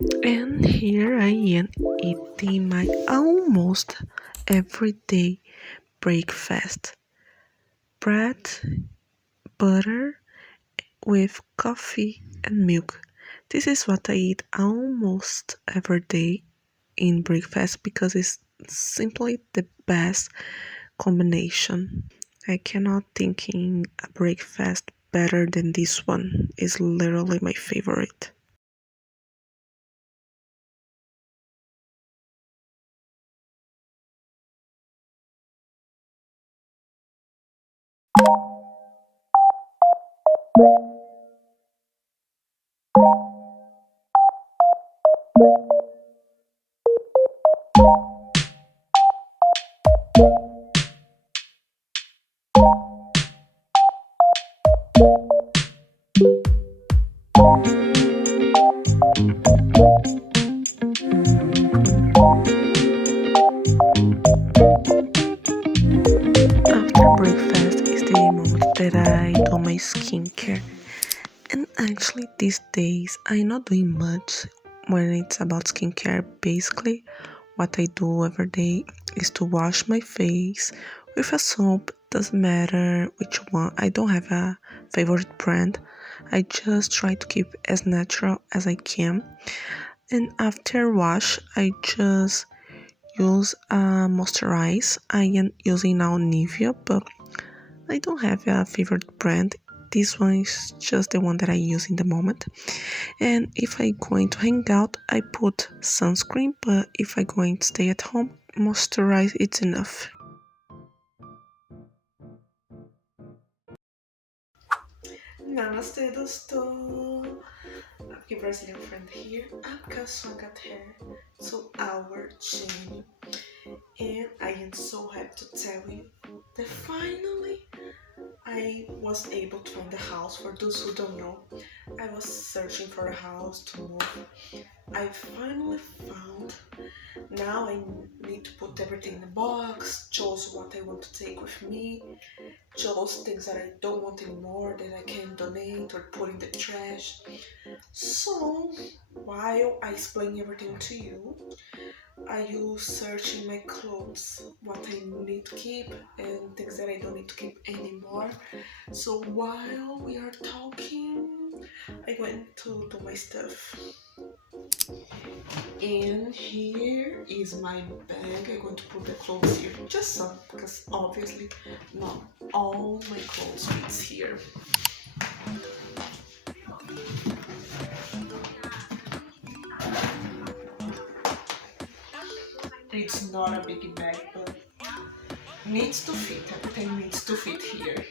And here I am eating my almost everyday breakfast: bread, butter with coffee and milk. This is what I eat almost every day in breakfast because it's simply the best combination. I cannot think in a breakfast better than this one. It's literally my favorite. After breakfast is the moment that I do my skincare. And actually, these days, I'm not doing much when it's about skincare. Basically, what I do every day is to wash my face with a soap. Doesn't matter which one. I don't have a favorite brand. I just try to keep as natural as I can. And after wash, I just use a moisturize. I am using now Nivea, but I don't have a favorite brand. This one is just the one that I use in the moment. And if I going to hang out, I put sunscreen, but if I going to stay at home, moisturize it's enough. Namaste, dosto. Aqui Brazilian friend here. आपका स्वागत है. So our channel, and I am so happy to tell you that finally I was able to find the house. For those who don't know, I was searching for a house to move. I finally found. Now I need to put everything in a box, chose what I want to take with me, chose things that I don't want anymore that I can donate or put in the trash. So while I explain everything to you, I use searching my clothes, what I need to keep and things that I don't need to keep anymore. So while we are talking, I went to do my stuff. And here is my bag. I'm going to put the clothes here, just some, because obviously not all my clothes fits here. It's not a big bag, but needs to fit. Everything needs to fit here.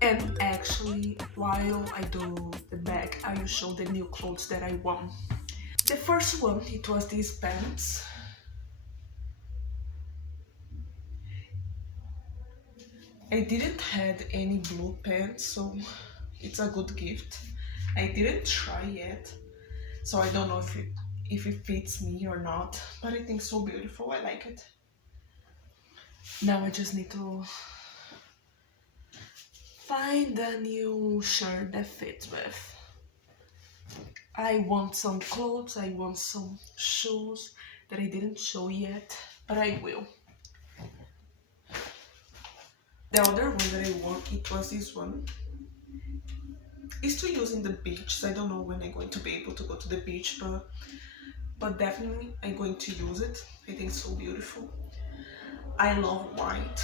And actually, while I do the bag, I will show the new clothes that I want. The first one, it was these pants. I didn't had any blue pants, so it's a good gift. I didn't try yet, so I don't know if it fits me or not, but I think so beautiful. I like it. Now I just need to find a new shirt that fits with. I want some clothes, I want some shoes that I didn't show yet, but I will. The other one that I want, it was this one. It's to use in the beach, so I don't know when I'm going to be able to go to the beach, but definitely I'm going to use it. I think it's so beautiful. I love white.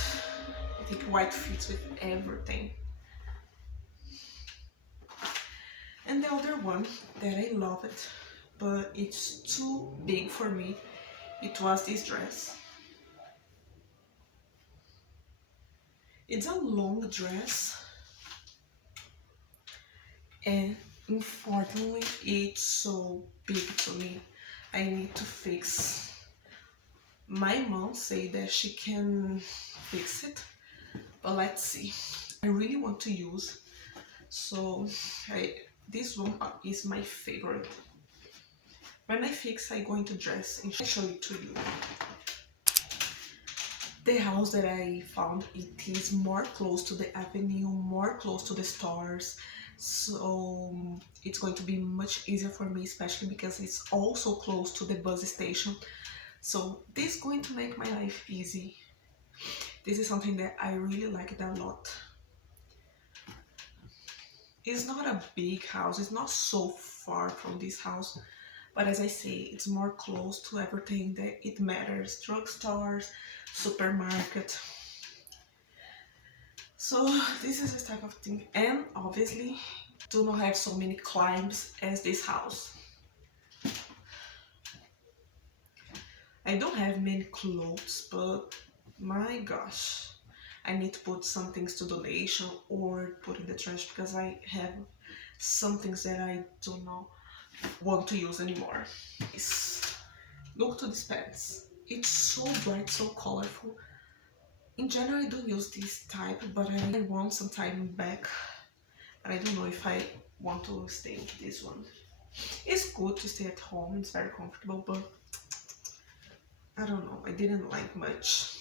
I think white fits with everything. And the other one that I love it, but it's too big for me, it was this dress. It's a long dress, and unfortunately it's so big to me. I need to fix. My mom say that she can fix it, but let's see. I really want to use, so I, this one is my favorite. When I fix, I'm going to dress and show it to you. The house that I found, it is more close to the avenue, more close to the stores. So it's going to be much easier for me, especially because it's also close to the bus station. So this is going to make my life easy. This is something that I really like a lot. It's not a big house, it's not so far from this house, but as I say, it's more close to everything that it matters: drugstores, supermarket. So this is this type of thing, and obviously do not have so many climbs as this house. I don't have many clothes, but my gosh, I need to put some things to donation or put in the trash because I have some things that I do not want to use anymore. Look to these pants. It's so bright, so colorful. In general, I don't use this type, but I want some time back. But I don't know if I want to stay with this one. It's good to stay at home, it's very comfortable, but I don't know, I didn't like much.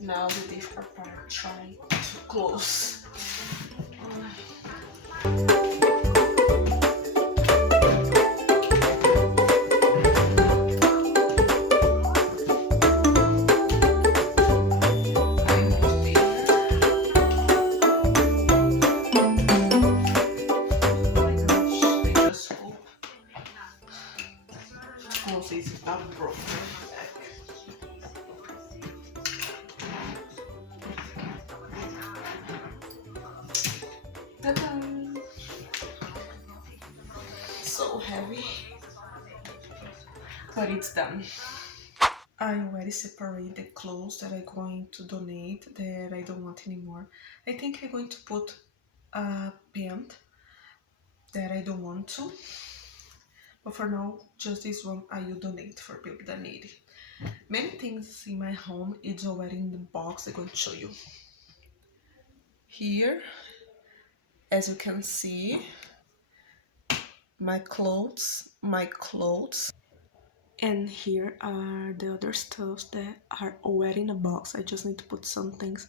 Now the difficult part, try to close. Is not broken. Ta-da! So heavy, but it's done. I already separate the clothes that I'm going to donate that I don't want anymore. I think I'm going to put a pant that I don't want to, but for now, just this one I will donate for people that need it. Many things in my home is already in the box I'm going to show you. Here, as you can see, my clothes. And here are the other stuffs that are already in a box. I just need to put some things.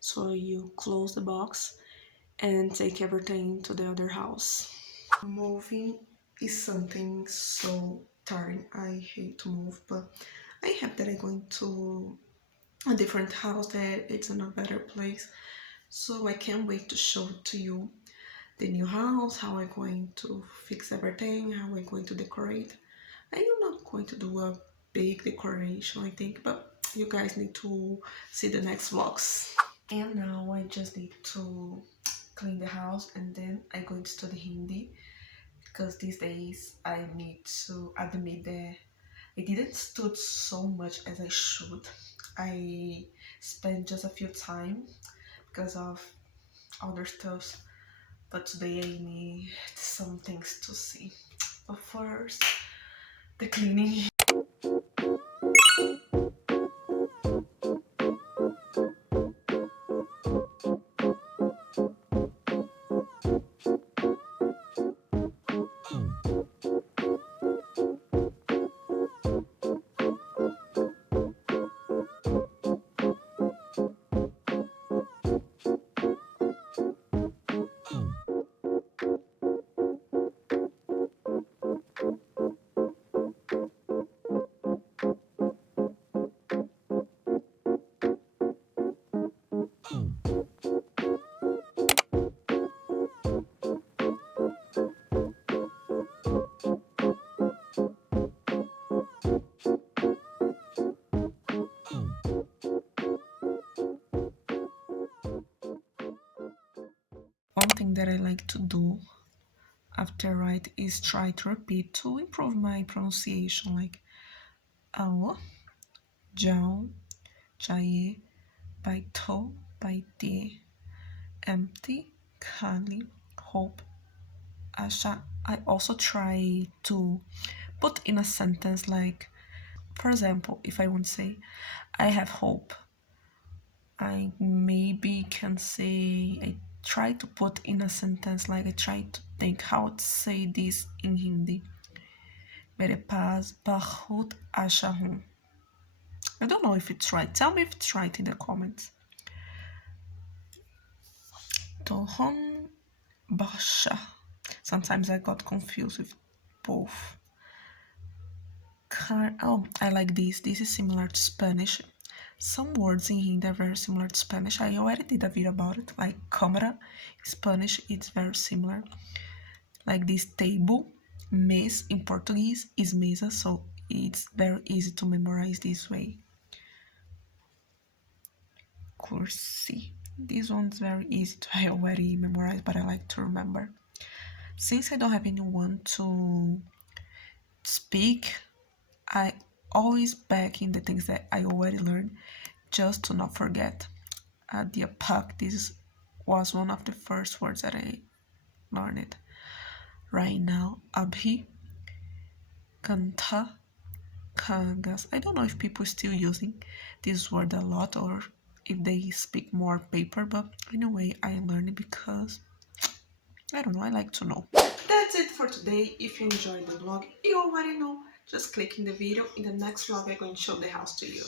So you close the box and take everything to the other house. Moving is something so tiring. I hate to move, but I hope that I'm going to a different house that it's in a better place. So I can't wait to show it to you the new house, how I'm going to fix everything, how I'm going to decorate. I am not going to do a big decoration, I think, but you guys need to see the next vlogs. And now I just need to clean the house and then I'm going to study Hindi because these days I need to admit that I didn't study so much as I should. I spent just a few time because of other stuff, but today I need some things to see. But first, the cleaning. One thing that I like to do after write is try to repeat to improve my pronunciation, like ao, jao, jaye, baito, baite, empty, kali, hope, asha. I also try to put in a sentence like, for example, if I want to say I have hope, I maybe can say, I try to put in a sentence like, I try to think how to say this in Hindi. Mere paas bahut asha hoon. I don't know if it's right. Tell me if it's right in the comments. Tohon basha. Sometimes I got confused with both. Oh, I like this. This is similar to Spanish. Some words in Hindi are very similar to Spanish. I already did a video about it. Like camera, Spanish, it's very similar. Like this table, mesa in Portuguese is mesa, so it's very easy to memorize this way. Kursi. This one's very easy to I already memorize, but I like to remember. Since I don't have anyone to speak, I always back in the things that I already learned just to not forget. The apak, this was one of the first words that I learned. Right now, abhi, kanta, kangas. I don't know if people still using this word a lot or if they speak more paper, but anyway, I learned it because I don't know, I like to know. That's it for today. If you enjoyed the vlog, you already know. Just click in the video. In the next vlog, I'm going to show the house to you.